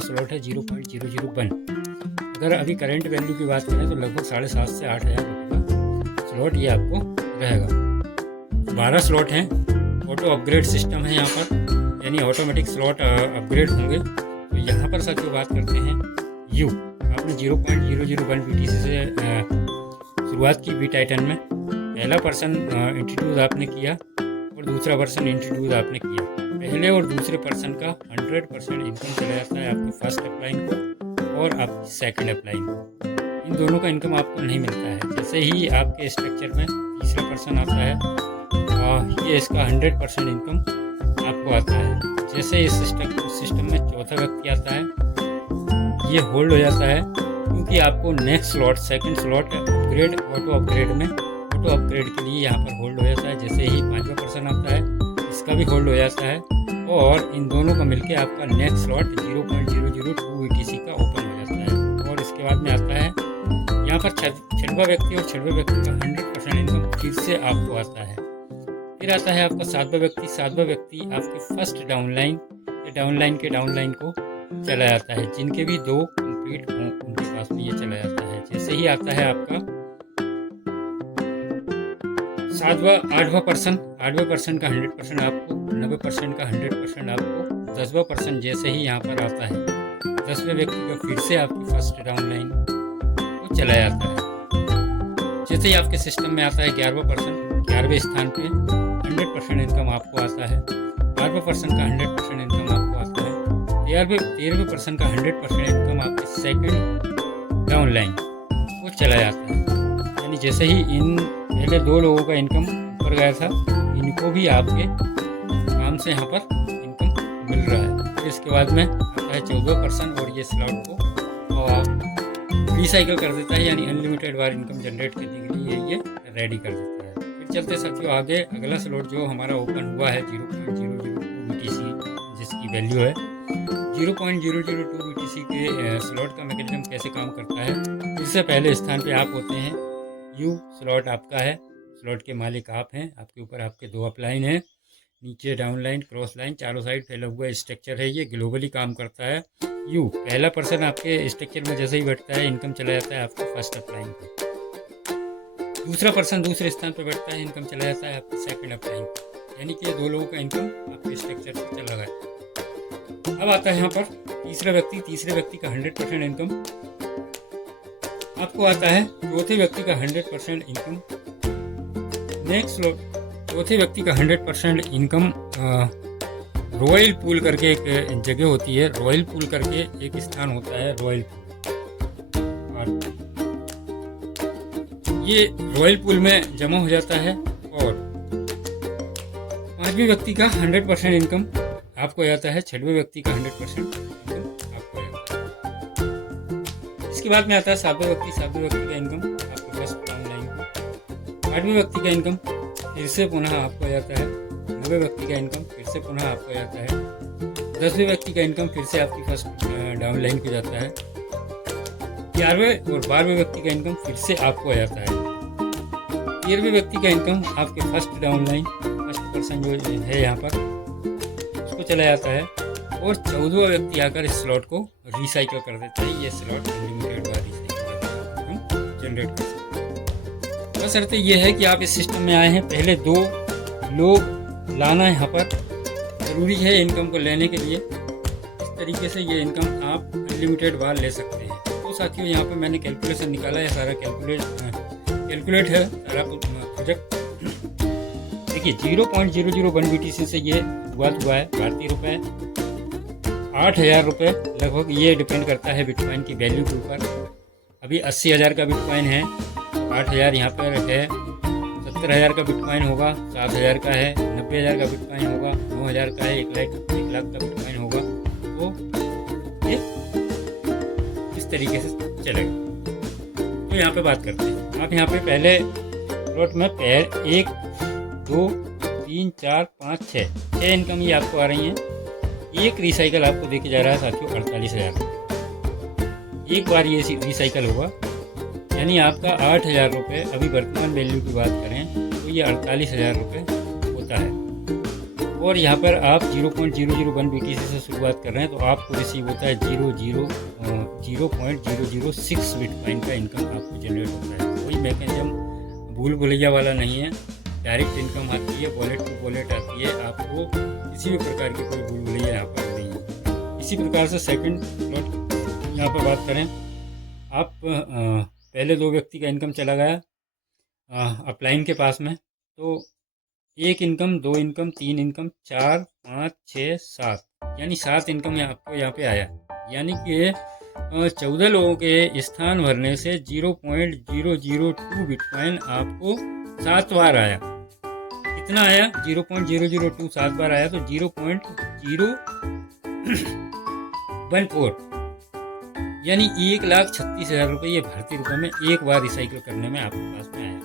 Slot है 0.001। अगर अभी करंट वैल्यू की बात करें तो लगभग 7,500 से 8,000 रुपये का स्लॉट ये आपको रहेगा। 12 स्लॉट हैं। ऑटो अपग्रेड सिस्टम है यहाँ पर, यानी ऑटोमेटिक स्लॉट अपग्रेड होंगे। तो यहाँ पर साथियों बात करते हैं यू। आपने 0.001 BTC से शुरुआत की बी टाइटन में। पहला पर्सन इंट्रोड्यूस आपने किया और दूसरा पर्सन इंट्रोड्यूस आपने किया। पहले और दूसरे पर्सन का 100% इनकम चला जाता है आपके फर्स्ट अपलाइन को और आपकी सेकंड अपलाइन को। इन दोनों का इनकम आपको नहीं मिलता है। जैसे ही आपके स्ट्रक्चर में तीसरा पर्सन आता है, ये इसका 100% इनकम आपको आता है। जैसे इस सिस्टम में चौथा व्यक्ति आता है, ये होल्ड हो जाता है, क्योंकि आपको next slot, second slot upgrade, auto upgrade के लिए यहाँ पर होल्ड हो जाता है। जैसे ही पांचवा पर्सन आता है, इसका भी होल्ड हो जाता है और इन दोनों का मिलके आपका नेक्स्ट स्लॉट 0.002 BTC का ओपन हो जाता है। और इसके बाद में आता है यहाँ पर छठवा व्यक्ति, और छठवे व्यक्ति का 100% इनकम फिर से आपको आता है। फिर आता है आपका सातवां व्यक्ति। सातवां व्यक्ति आपके फर्स्ट डाउनलाइन या डाउनलाइन के डाउनलाइन को चला जाता है। जिनके भी 2 कंप्लीट हों उनके पास में ये चला जाता है। जैसे ही आता है आपका आठवां पर्सन, 8वें का 100% आपको, 90% का 100% आपको, 10वां पर्सन जैसे ही यहाँ पर आता है, 10वें व्यक्ति का फिर से आपकी फर्स्ट डाउनलाइन को चला जाता है। जैसे ही आपके सिस्टम में आता है 11वां पर्सन, 11वें स्थान पे 100% इनकम आपको आता है। 12वां पर्सन का 100% इनकम आपको आता है। 13वें पर्सन का 100% इनकम आपके सेकंड डाउनलाइन को चला जाता है। यानी जैसे ही इन पहले 2 लोगों का इनकम ऊपर गया था, इनको भी आपके काम से यहाँ पर इनकम मिल रहा है। फिर इसके बाद में आता है 14वां पर्सन और ये स्लॉट को रिसाइकिल कर देता है, यानी अनलिमिटेड बार इनकम जनरेट करने के लिए ये रेडी कर देता है। फिर चलते साथियों आगे। अगला स्लॉट जो हमारा ओपन हुआ है 0.002 BTC, जिसकी वैल्यू है 0.002 BTC के स्लॉट का मैकेनिज्म कैसे काम करता है। इससे पहले स्थान पे आप होते हैं, यू स्लॉट आपका है, स्लॉट के मालिक आप हैं। आपके ऊपर आपके 2 अपलाइन हैं, नीचे डाउन लाइन, क्रॉस लाइन, चारों साइड फैला हुआ स्ट्रक्चर है। ये ग्लोबली काम करता है। यू पहला पर्सन आपके स्ट्रक्चर में जैसे ही बैठता है, इनकम चला जाता है आपके फर्स्ट अपलाइन पे। दूसरा पर्सन दूसरे स्थान पर बैठता है, इनकम चला जाता है आपके सेकंड अपलाइन पे। यानी कि 2 लोगों का इनकम आपके स्ट्रक्चर से चल रहा है। अब आता है यहाँ पर तीसरा व्यक्ति। तीसरे व्यक्ति का 100% इनकम आपको आता है। चौथे व्यक्ति का 100% इनकम नेक्स्ट स्लॉट। चौथे व्यक्ति का 100% इनकम रॉयल पूल करके एक जगह होती है, रॉयल पूल करके एक स्थान होता है, रॉयल पूल। और ये रॉयल पूल में जमा हो जाता है। और पांचवें व्यक्ति का 100% इनकम आपको आता है। छठवें व्यक्ति का 100% इनकम आपको आता है। इसके बाद में आता है सातवें व्यक्ति। सातवें व्यक्ति का इनकम आपके फर्स्ट डाउनलाइन को। आठवें व्यक्ति का इनकम फिर से पुनः आपको जाता है। 9वें व्यक्ति का इनकम फिर से पुनः आपको जाता है। 10वें व्यक्ति का इनकम फिर से आपकी फर्स्ट डाउनलाइन को जाता है। 11वें और 12वें व्यक्ति का इनकम फिर से आपको आ जाता है। 13वें व्यक्ति का इनकम आपके फर्स्ट डाउनलाइन, फर्स्ट पर्सन जो है यहाँ पर, उसको चला जाता है। और 14वां व्यक्ति आकर इस स्लॉट को रिसाइकिल कर देता है। ये स्लॉट अनलिमिटेड बार रिसाइकिल जनरेट कर सकते हैं। बस शर्त ये है कि आप इस सिस्टम में आए हैं, पहले 2 लोग लाना यहाँ पर ज़रूरी है इनकम को लेने के लिए। इस तरीके से ये इनकम आप अनलिमिटेड बार ले सकते हैं। तो साथियों यहाँ पे मैंने कैलकुलेशन निकाला है, सारा कैलकुलेट है सारा प्रोजेक्ट। देखिए 0.001 BTC से ये शुरुआत हुआ है। भारतीय रुपये 8,000 रुपये लगभग। ये डिपेंड करता है बिटकॉइन की वैल्यू के ऊपर। अभी 80,000 का बिटकॉइन है, 8,000 यहाँ पर है। 70,000 का बिटकॉइन होगा, 7,000 का है। 90,000 का बिटकॉइन होगा, 9,000 का है। 1 लाख का बिटकॉइन होगा। तो ये इस तरीके से चलेगा। तो यहाँ पे बात करते हैं। आप यहाँ पे पहले प्लॉट में 1 2 3 4 5 6 इनकम ही आपको आ रही हैं। एक रिसाइकल आपको देके जा रहा है साथियों 48,000 रुपये। एक बार ये रिसाइकल होगा, यानी आपका 8,000 रुपये। अभी वर्तमान वैल्यू की बात करें तो ये 48,000 रुपये होता है। और यहाँ पर आप 0.001 BTC से शुरुआत कर रहे हैं तो आपको रिसीव होता है 0.006 बिटकॉइन का इनकम आपको जनरेट होता है। कोई मैकेनिज्म भूल भुलैया वाला नहीं है, डायरेक्ट इनकम आती है, वॉलेट टू वॉलेट आती है, आपको किसी भी प्रकार की कोई भूल भुलैया यहाँ पर नहीं है। इसी प्रकार से सेकंड स्लॉट यहाँ पर बात करें, आप पहले 2 व्यक्ति का इनकम चला गया अपलाइन के पास में, तो 1 इनकम, 2 इनकम, 3 इनकम, 4, 5, 6, 7 यानी 7 इनकम आपको यहाँ पे आया। यानी कि 14 लोगों के स्थान भरने से 0.002 बिटकॉइन आपको 7 बार आया। कितना आया? 0.002 7 बार आया तो 0.014 यानी 1,36,000 रुपये ये भारतीय रुपये में एक बार रिसाइकिल करने में आपके पास में आया।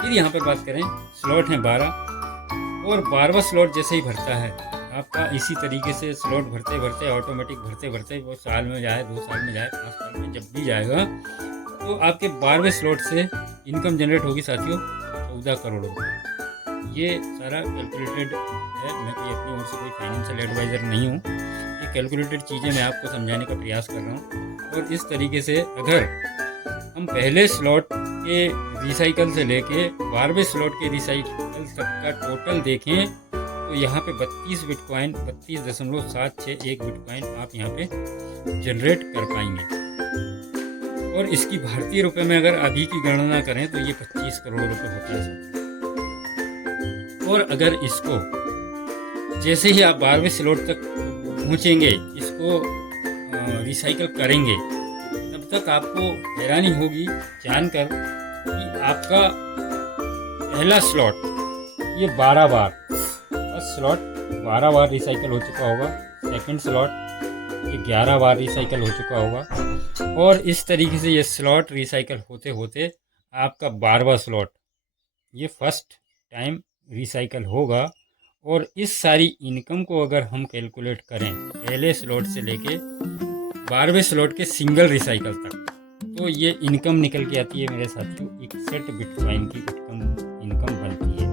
फिर यहाँ पर बात करें, स्लॉट हैं 12 और 12वां स्लॉट जैसे ही भरता है आपका इसी तरीके से स्लॉट भरते भरते ऑटोमेटिक भरते वो साल में जाए, 2 साल में जाए, 5 साल में जब भी जाएगा तो आपके 12वें स्लॉट से इनकम जनरेट होगी साथियों 14 करोड़ रुपये। ये सारा कैलकुलेटेड है, मैं कोई अपनी ओर से कोई फाइनेंशियल एडवाइज़र नहीं हूँ, ये कैलकुलेटेड चीज़ें मैं आपको समझाने का प्रयास कर रहा हूँ। और इस तरीके से अगर हम पहले स्लॉट के रिसाइकल से लेके 12वें स्लॉट के रिसाइकल तक का टोटल देखें तो यहाँ पे 32 बिटकॉइन 32.761 बिटकॉइन आप यहाँ पे जनरेट कर पाएंगे। और इसकी भारतीय रुपए में अगर अभी की गणना करें तो ये 25 करोड़ रुपए होता है। और अगर इसको जैसे ही आप 12वें स्लॉट तक पहुँचेंगे, इसको रिसाइकल करेंगे, तब तक आपको हैरानी होगी जानकर कि आपका पहला स्लॉट ये 12 बार, फर्स्ट स्लॉट 12 बार रिसाइकल हो चुका होगा, सेकंड स्लॉट ये 11 बार रिसाइकल हो चुका होगा और इस तरीके से ये स्लॉट रिसाइकल होते होते आपका 12वां स्लॉट ये फर्स्ट टाइम रिसाइकल होगा। और इस सारी इनकम को अगर हम कैलकुलेट करें पहले स्लॉट से लेके 12वें स्लॉट के सिंगल रिसाइकल तक, तो ये इनकम निकल के आती है मेरे साथियों 61 बिटकॉइन की इनकम बनती है।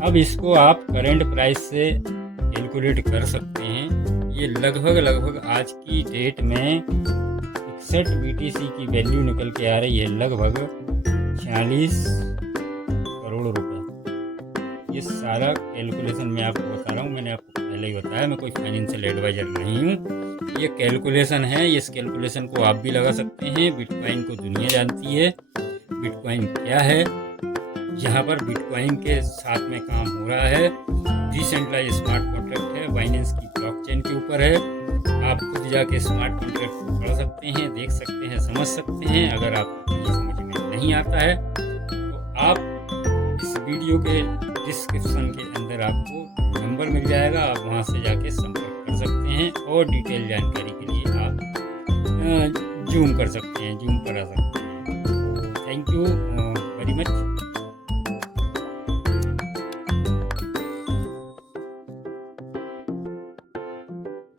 अब इसको आप करंट प्राइस से कैलकुलेट कर सकते हैं। ये लगभग आज की डेट में 61 BTC की वैल्यू निकल के आ रही है लगभग 46 करोड़ रुपए। ये सारा कैलकुलेशन मैं आपको बता रहा हूँ, मैंने आपको पहले ही बताया मैं कोई फाइनेंशियल एडवाइज़र नहीं हूँ, ये कैलकुलेशन है। इस कैलकुलेशन को आप भी लगा सकते हैं। बिटकॉइन को दुनिया जानती है, बिटकॉइन क्या है, यहाँ पर बिटकॉइन के साथ में काम हो रहा है। डिसेंट्रलाइज स्मार्ट कॉन्ट्रैक्ट है, बाइनेंस की ब्लॉकचेन के ऊपर है। आप खुद जाके स्मार्ट कॉन्ट्रैक्ट को पढ़ सकते हैं, देख सकते हैं, समझ सकते हैं। अगर आपको ये समझ में नहीं आता है तो आप इस वीडियो के डिस्क्रिप्शन के अंदर आपको नंबर मिल जाएगा, आप वहां से जाके संपर्क कर सकते हैं और डिटेल जानकारी के लिए आप जूम कर सकते हैं, जूम पर आ सकते हैं। Thank you very much.